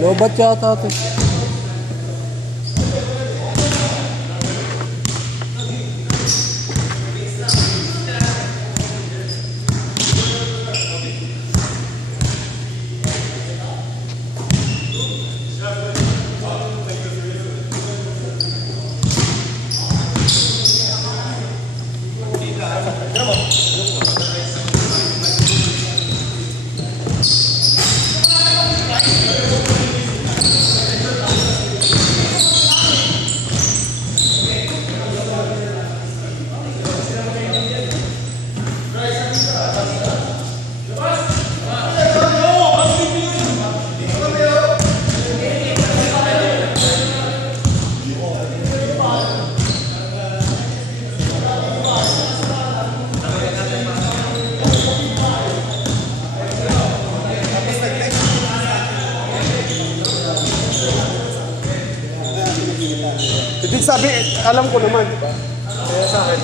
Lobat yata ito. Ibig sabi, alam ko naman, diba? Kaya sa akin,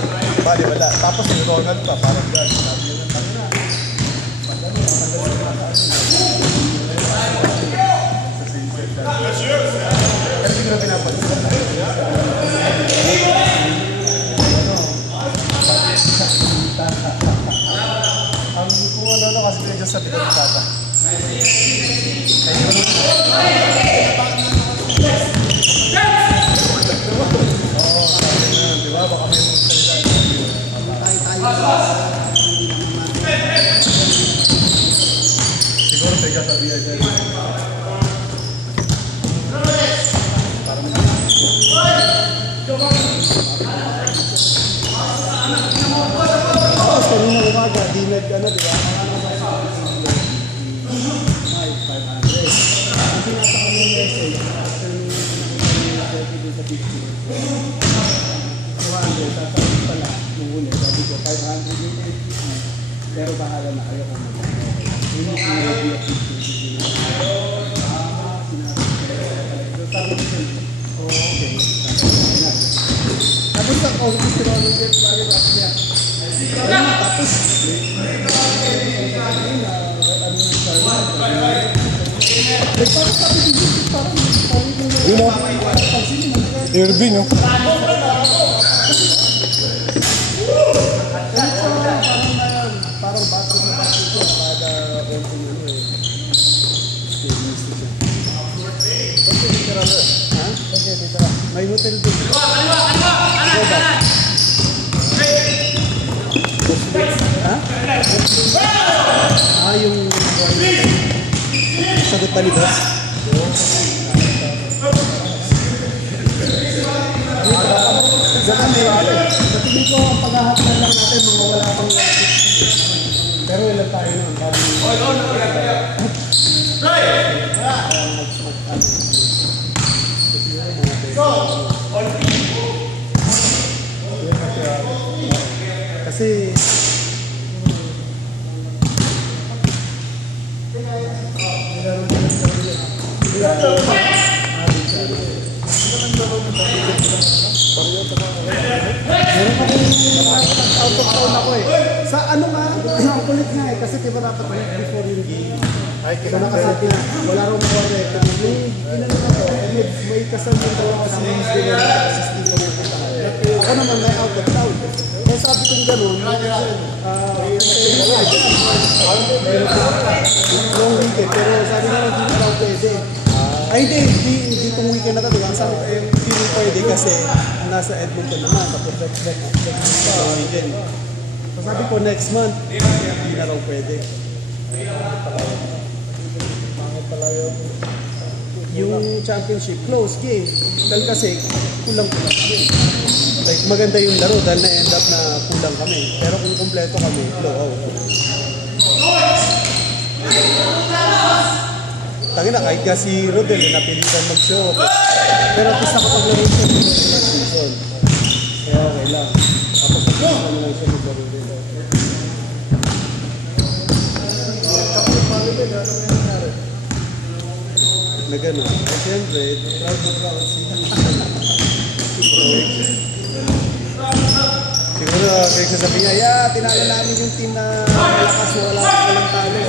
bali wala. Tapos yung Ronald pa, parang gano'n. Sabi yun ang kanina. Pero hindi ko na pinapansin. Ang kung ano kasi medyo sa likod ng tata. Diba? Baka may siguro teka sabihan dyan. Tapos kanina umaga, di nag-ano, diba? May 500. Ang pinasa kami ng message, after nung sa big team. 200, sasabihin pala, nung uli, sabi ko, 500 yung APC, pero bahala na kayo kung magkano. Hindi ko yung APC. Sabi ko siya, okay. Tapos sa office ko naman yung bagay ako niya. Tapos, Irving, no? Parang baso na ito kada open ano eh. Okay, titira na. Ha? Okay, titira. May hotel doon. Ha? Ah, yung sagot pa ni boss? Ganun eh. Sa tingin ko, ang paghahatlan lang natin, mga wala pang pero ilan tayo nun? Kasi out of town ako eh. Sa ano nga, ang kulit nga eh. Kasi diba dapat before yung game. So nakasabi na, wala raw makorek. Yung ginano na to, may kasama ko kasi hindi na naka-assisting ko yung puntahan. Ako naman may out of town. Kaya sabi kong gano'n, long weekend. Pero sabi nga hindi na raw pwede. Ay hindi itong weekend na ito. Sabi ko hindi pwede kasi nasa Edmonton naman. Tapos next weekend. So sabi ko next month, hindi na raw pwede. Yung championship, close game. Dahil kasi kulang kami. Like maganda yung laro dahil na-end up na kulang kami. Pero kung kumpleto kami, blowout. Tangin na, kahit nga si Rodel, napilitan mag-show. Pero at least nakapaglaro siya ng season. Kaya okay lang. Tapos napilitan mo lang siya mag-laro din. Tapos Maribel, ano yung nangyari? Na gano'n. At siyempre, proud na proud siya. Siguro, kaya sasabihin niya, yeah, tinalo namin yung team na malakas, walang talo.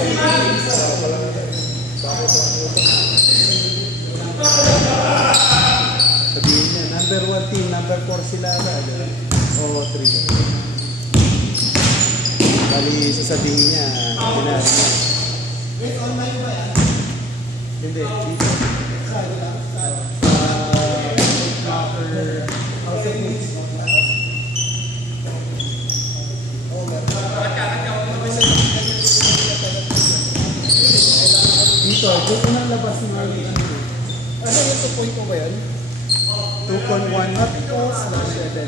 1 team, number 4 sila sa o 3. Bali, sasabihin niya, binari niya. Wait, online ba yan? Hindi, dito. Dito, yung unang labas ng ano yung 2.0 ba yan? 2.1 not equals slash 7.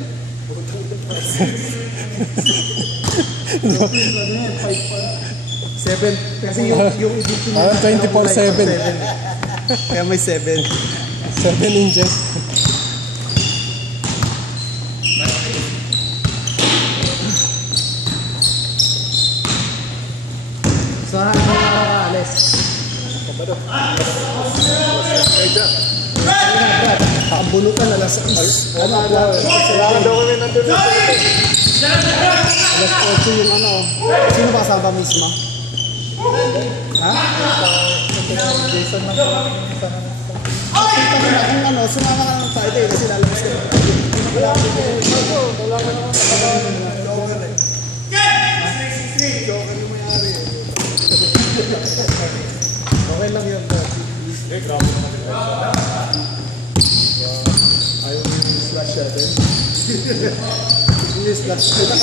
Ano yan? 7. Kasi yung edition 24/7. Kaya may 7. 7 inches. So, hanggang nakakaalis. Pakabunutan na alas 6. Kailangan daw kami nandun na alas 8 yung ano. Sino ba kasama mismo? Ha? Jason na kung ano, sumama ka ng Friday kasi lalabas ka. Wala ka naman. Joker yung may-ari. Okay lang yun. Grabe naman yun. Ayaw mo yung slash 7. Yung slash 7.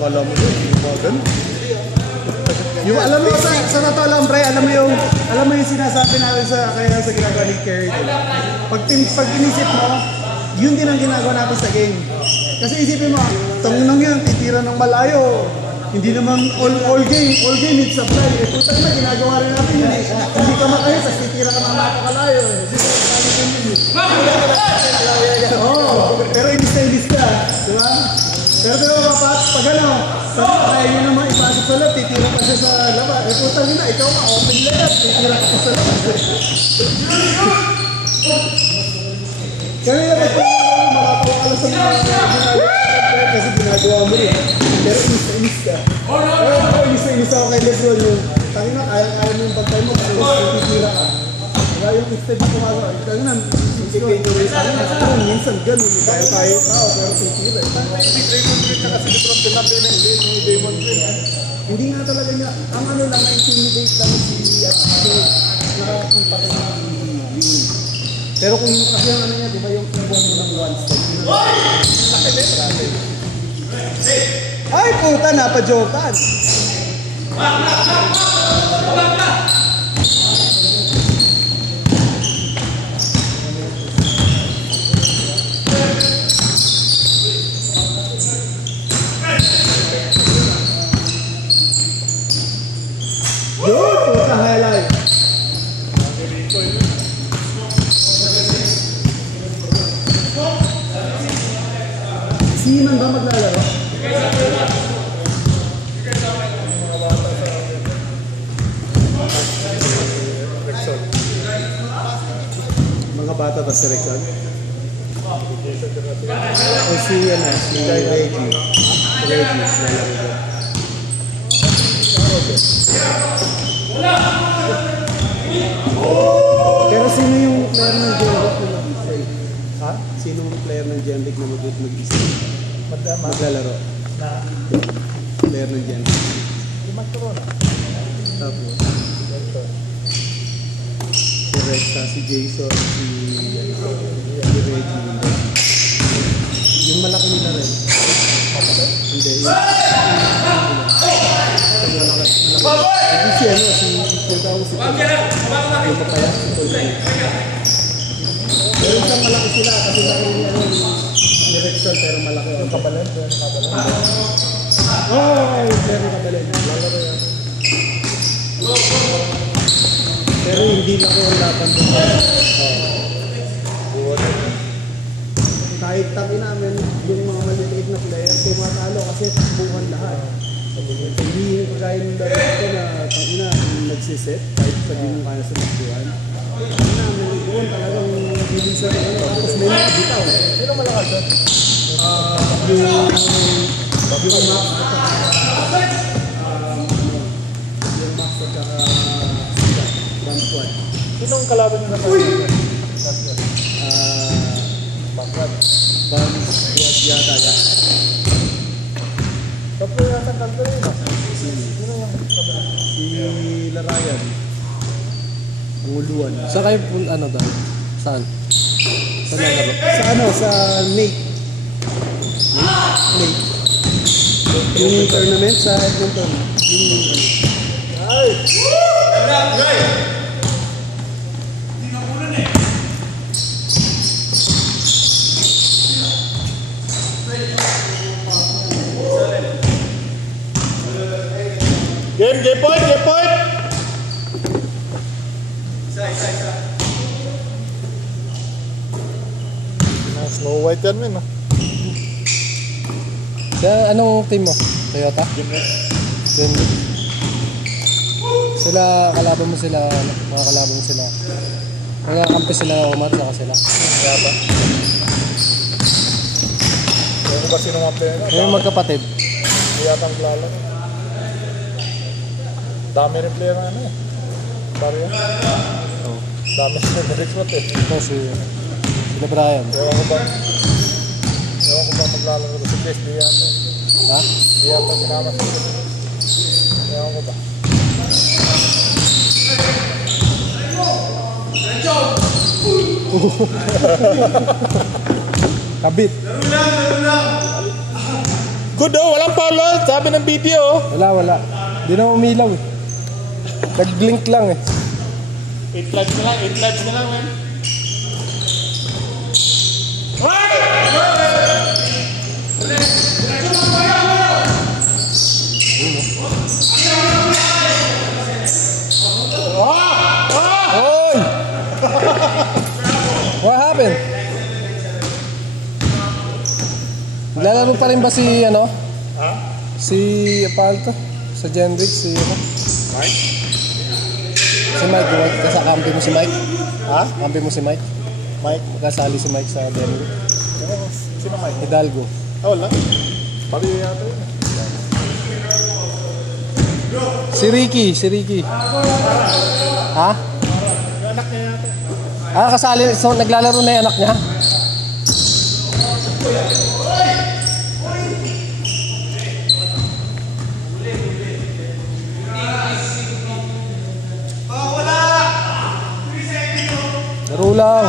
Wala mo yun. Yung alam mo sa totoo lang, Bray, alam mo yung sinasabi natin sa kaya sa ginagawa ni Kerry. Pag inisip mo, yun din ang ginagawa natin sa game. Kasi isipin mo, tangunang yan, titira ng malayo. Hindi naman all game it's supply. Eh, putang na, ginagawa rin natin yun. Hindi ka makahin, tapos titira ka ng napakalayo. Oo, pero inis ka, di ba? Pero pag ano, kaya nyo naman ipasok sa lab, titira ka siya sa labas. Eh, putang na, ikaw nga, open lab, titira ka sa labas. Kaya naman, makatawa ka lang sa mga kasi ginagawa mo rin. Pero inis ka. Pero ako, inis ako kay Lebron yung tangina, kaya mo yung bantay mo, tapos titira ka. Kaya yung instead na kumagawa, tangina, minsan ganun, kaya tao, pero titira. Hindi nga talaga niya, ang ano lang, na-intimidate lang si nakakita ka si Winnie. Pero kung yung kasi ang ano niya, di ba yung keyboard mo ng one step? Ay, puta, napajokan! Yun, puta, highlight! Siman ba maglalaro? Mga bata ba si Rexon? O si Reggie. Pero sino yung player ng Gendic na mag-isay? Ha? Sino yung player ng Gendic na mag-isay? Maglalaro. Player ng Gendic. Tapos si Rexa, si Jason, si Reggie. Yung malaki nila rin. Hindi. Si ano, si Pagkaw, si Pagkaw. Yung papaya, si Pagkaw. Pero isang malaki sila kasi laki niya ni Rexon pero malaki. Yung kabalan? Oo, very kabalan. Lalaro yan. Pero hindi na ko laban doon. Kahit tabi namin yung mga maliliit na player, tumatalo kasi takbuhan lahat. Hindi yung kagaya ng dati ko na tangina nagsiset kahit sabihin mo kaya sa takbuhan. Doon talagang bilisan. Tapos may mga bitaw. Sino malakas doon? Yung Max at saka yung Max at saka Grand Squad. Sinong kalaban nyo na tayo? Bangkad. Bang Squad yata ya. Tapos yata kanto rin. Sino yung kabalan? Si Larayan. Panguluan. Sa kayo, ano daw? Saan? Saan na laro? Sa ano? Sa Nate. Nate. Yung tournament sa Edmonton. Ay! Game point, game point! Snow White yan, men. Sa anong team mo? Toyota? Then, sila, kalaban mo sila, mga kalaban mo sila. Mga kampi sila, Omar, saka sila. Kaya ba? Ano ba sino mga player na? Yung magkapatid. Hindi yata ang klala. Dami rin player na ano eh. Pari yan. Dami rin Richmond eh. Ito si Brian. Ewan ko ba maglalaro ko si Chris, di yata. Ha? Di yata sinama siya. Ewan ko ba. Kabit. Good oh, walang foul oh. Sabi ng video. Wala. Di na umilaw eh. Nag-blink lang eh. 8 lives na lang man. Oy! What happened? Naglalaro pa rin ba si ano? Si Apalto? Sa Genric? Si ano? Mike? Si Mike, diba? Kasakampi mo si Mike? Ha? Kampi mo si Mike? Mike? Magkasali si Mike sa Genric? Sino Mike? Hidalgo. Oh, wala. Pali yata yun. Si Ricky. Ha? Yung anak niya yata. Ah, kasali. So, naglalaro na yung anak niya? Laro lang.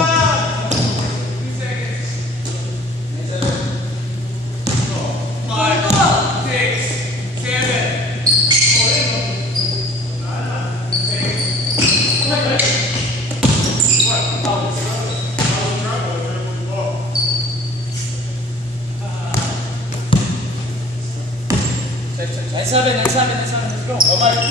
Let's go. Oh, Mike.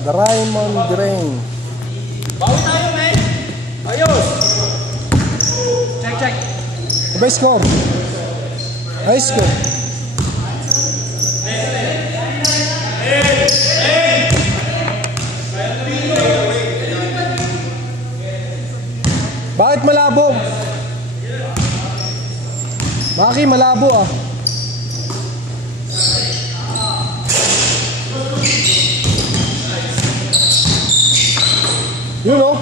The Raymond Drain. Bawi tayo, men. Ayos. Check. Iba score. High score. Bakit malabo? Maki, malabo ah. Yun oh.